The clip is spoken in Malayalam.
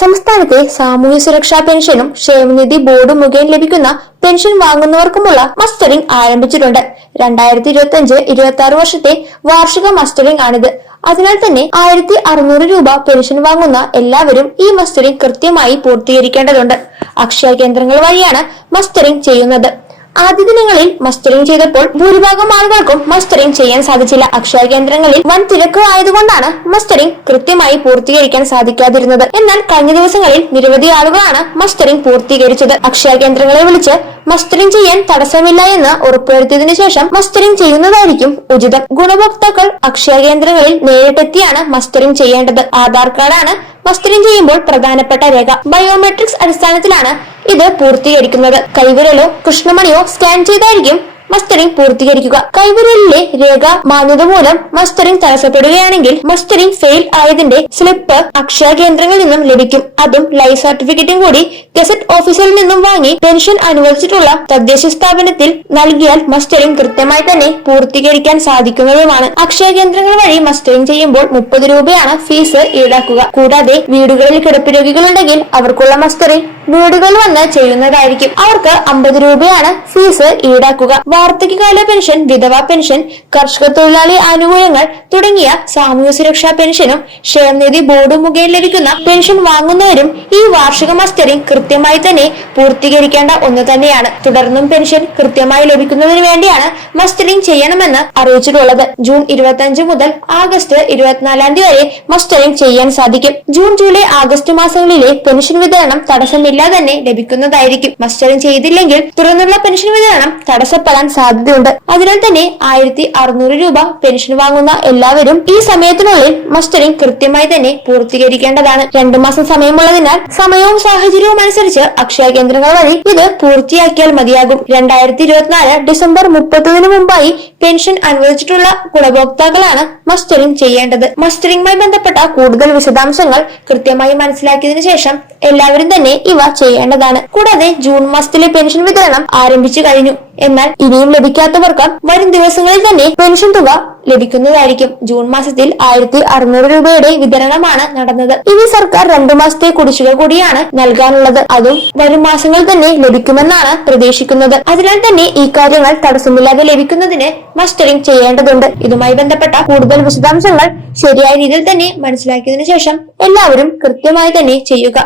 സംസ്ഥാനത്തെ സാമൂഹ്യ സുരക്ഷാ പെൻഷനും ക്ഷേമനിധി ബോർഡ് മുഖേന ലഭിക്കുന്ന പെൻഷൻ വാങ്ങുന്നവർക്കുമുള്ള മസ്റ്ററിംഗ് ആരംഭിച്ചിട്ടുണ്ട്. 2025-26 വർഷത്തെ വാർഷിക മസ്റ്ററിംഗ് ആണിത്. അതിനാൽ തന്നെ 1600 രൂപ പെൻഷൻ വാങ്ങുന്ന എല്ലാവരും ഈ മസ്റ്ററിംഗ് കൃത്യമായി പൂർത്തീകരിക്കേണ്ടതുണ്ട്. അക്ഷയ കേന്ദ്രങ്ങൾ വഴിയാണ് മസ്റ്ററിംഗ് ചെയ്യുന്നത്. ആദ്യ ദിനങ്ങളിൽ മസ്റ്ററിംഗ് ചെയ്തപ്പോൾ ഭൂരിഭാഗം ആളുകൾക്കും മസ്റ്ററിംഗ് ചെയ്യാൻ സാധിച്ചില്ല. അക്ഷയ കേന്ദ്രങ്ങളിൽ വൻ തിരക്ക് ആയതുകൊണ്ടാണ് മസ്റ്ററിംഗ് കൃത്യമായി പൂർത്തീകരിക്കാൻ സാധിക്കാതിരുന്നത്. എന്നാൽ കഴിഞ്ഞ ദിവസങ്ങളിൽ നിരവധി ആളുകളാണ് മസ്റ്ററിംഗ് പൂർത്തീകരിച്ചത്. അക്ഷയ കേന്ദ്രങ്ങളെ വിളിച്ച് മസ്റ്ററിംഗ് ചെയ്യാൻ തടസ്സമില്ല എന്ന് ഉറപ്പുവരുത്തിയതിനു ശേഷം മസ്റ്ററിംഗ് ചെയ്യുന്നതായിരിക്കും ഉചിതം. ഗുണഭോക്താക്കൾ അക്ഷയ കേന്ദ്രങ്ങളിൽ നേരിട്ടെത്തിയാണ് മസ്റ്ററിംഗ് ചെയ്യേണ്ടത്. ആധാർ കാർഡാണ് മസ്റ്ററിംഗ് ചെയ്യുമ്പോൾ പ്രധാനപ്പെട്ട രേഖ. ബയോമെട്രിക്സ് അടിസ്ഥാനത്തിലാണ് ഇത് പൂർത്തീകരിക്കുന്നത്. കൈവിരലോ കൃഷ്ണമണിയോ സ്കാൻ ചെയ്തായിരിക്കും മസ്റ്ററിംഗ് പൂർത്തീകരിക്കുക. കൈവിരലിലെ രേഖ മാന്യത മൂലം മസ്റ്ററിംഗ് തടസ്സപ്പെടുകയാണെങ്കിൽ മസ്റ്ററിംഗ് ഫെയിൽ ആയതിന്റെ സ്ലിപ്പ് അക്ഷയ കേന്ദ്രങ്ങളിൽ നിന്നും ലഭിക്കും. അതും ലൈവ് സർട്ടിഫിക്കറ്റും കൂടി ഗസറ്റ് ഓഫീസിൽ നിന്നും വാങ്ങി പെൻഷൻ അനുവദിച്ചിട്ടുള്ള തദ്ദേശ സ്ഥാപനത്തിൽ നൽകിയാൽ മസ്റ്ററിംഗ് കൃത്യമായി തന്നെ പൂർത്തീകരിക്കാൻ സാധിക്കുന്നതുമാണ്. അക്ഷയ കേന്ദ്രങ്ങൾ വഴി മസ്റ്ററിംഗ് ചെയ്യുമ്പോൾ 30 രൂപയാണ് ഫീസ് ഈടാക്കുക. കൂടാതെ വീടുകളിൽ കിടപ്പ് രോഗികളുണ്ടെങ്കിൽ അവർക്കുള്ള മസ്റ്ററിംഗ് വീടുകളിൽ വന്ന് ചെയ്യുന്നതായിരിക്കും. അവർക്ക് 50 രൂപയാണ് ഫീസ് ഈടാക്കുക. വാർദ്ധക്യകാല പെൻഷൻ, വിധവാ പെൻഷൻ, കർഷക തൊഴിലാളി ആനുകൂല്യങ്ങൾ തുടങ്ങിയ സാമൂഹ്യ സുരക്ഷാ പെൻഷനും ക്ഷേമനിധി ബോർഡ് മുഖേന ലഭിക്കുന്ന പെൻഷൻ വാങ്ങുന്നവരും ഈ വാർഷിക മസ്റ്ററിംഗ് കൃത്യമായി തന്നെ പൂർത്തീകരിക്കേണ്ട ഒന്ന് തന്നെയാണ്. തുടർന്നും പെൻഷൻ കൃത്യമായി ലഭിക്കുന്നതിന് വേണ്ടിയാണ് മസ്റ്ററിംഗ് ചെയ്യണമെന്ന് അറിയിച്ചിട്ടുള്ളത്. ജൂൺ 25 മുതൽ ആഗസ്റ്റ് 24 വരെ മസ്റ്ററിംഗ് ചെയ്യാൻ സാധിക്കും. ജൂൺ, ജൂലൈ, ആഗസ്റ്റ് മാസങ്ങളിലെ പെൻഷൻ വിതരണം തടസ്സമില്ലാതെ തന്നെ ലഭിക്കുന്നതായിരിക്കും. മസ്റ്ററിംഗ് ചെയ്തില്ലെങ്കിൽ തുടർന്നുള്ള പെൻഷൻ വിതരണം തടസ്സപ്പെടാൻ സാധ്യതയുണ്ട്. അതിനാൽ തന്നെ 1600 രൂപ പെൻഷൻ വാങ്ങുന്ന എല്ലാവരും ഈ സമയത്തിനുള്ളിൽ മസ്റ്ററിംഗ് കൃത്യമായി തന്നെ പൂർത്തീകരിക്കേണ്ടതാണ്. 2 മാസം സമയമുള്ളതിനാൽ സമയവും സാഹചര്യവും അനുസരിച്ച് അക്ഷയ കേന്ദ്രങ്ങൾ വഴി ഇത് പൂർത്തിയാക്കിയാൽ മതിയാകും. 2024 ഡിസംബർ 30 മുമ്പായി പെൻഷൻ അനുവദിച്ചിട്ടുള്ള ഗുണഭോക്താക്കളാണ് മസ്റ്ററിംഗ് ചെയ്യേണ്ടത്. മസ്റ്ററിംഗുമായി ബന്ധപ്പെട്ട കൂടുതൽ വിശദാംശങ്ങൾ കൃത്യമായി മനസ്സിലാക്കിയതിനു ശേഷം എല്ലാവരും തന്നെ ഇവ ചെയ്യേണ്ടതാണ്. കൂടാതെ ജൂൺ മാസത്തിലെ പെൻഷൻ വിതരണം ആരംഭിച്ചു കഴിഞ്ഞു. എന്നാൽ ഇനിയും ലഭിക്കാത്തവർക്ക് വരും ദിവസങ്ങളിൽ തന്നെ പെൻഷൻ തുക ലഭിക്കുന്നതായിരിക്കും. ജൂൺ മാസത്തിൽ 1600 രൂപയുടെ വിതരണമാണ് നടന്നത്. ഇനി സർക്കാർ 2 മാസത്തെ കുടിശ്ശിക കൂടിയാണ് നൽകാനുള്ളത്. അതും വരും മാസങ്ങളിൽ തന്നെ ലഭിക്കുമെന്നാണ് പ്രതീക്ഷിക്കുന്നത്. അതിനാൽ തന്നെ ഈ കാര്യങ്ങൾ തടസ്സമില്ലാതെ ലഭിക്കുന്നതിന് മസ്റ്ററിംഗ് ചെയ്യേണ്ടതുണ്ട്. ഇതുമായി ബന്ധപ്പെട്ട കൂടുതൽ വിശദാംശങ്ങൾ ശരിയായ രീതിയിൽ തന്നെ മനസ്സിലാക്കിയതിനു ശേഷം എല്ലാവരും കൃത്യമായി തന്നെ ചെയ്യുക.